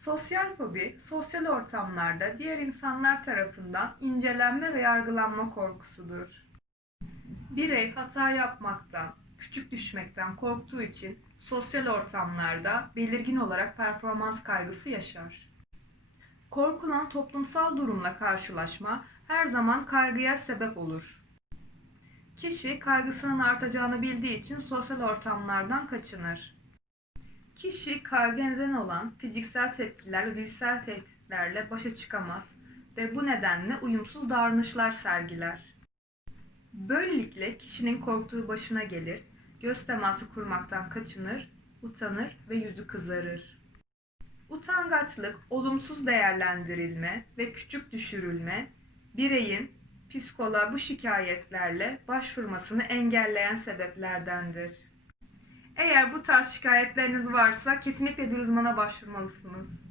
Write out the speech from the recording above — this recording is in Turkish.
Sosyal fobi, sosyal ortamlarda diğer insanlar tarafından incelenme ve yargılanma korkusudur. Birey hata yapmaktan, küçük düşmekten korktuğu için sosyal ortamlarda belirgin olarak performans kaygısı yaşar. Korkulan toplumsal durumla karşılaşma her zaman kaygıya sebep olur. Kişi kaygısının artacağını bildiği için sosyal ortamlardan kaçınır. Kişi kaygı neden olan fiziksel tepkiler ve bilsel tehditlerle başa çıkamaz ve bu nedenle uyumsuz davranışlar sergiler. Böylelikle kişinin korktuğu başına gelir, göz teması kurmaktan kaçınır, utanır ve yüzü kızarır. Utangaçlık, olumsuz değerlendirilme ve küçük düşürülme bireyin psikoloğa bu şikayetlerle başvurmasını engelleyen sebeplerdendir. Eğer bu tarz şikayetleriniz varsa kesinlikle bir uzmana başvurmalısınız.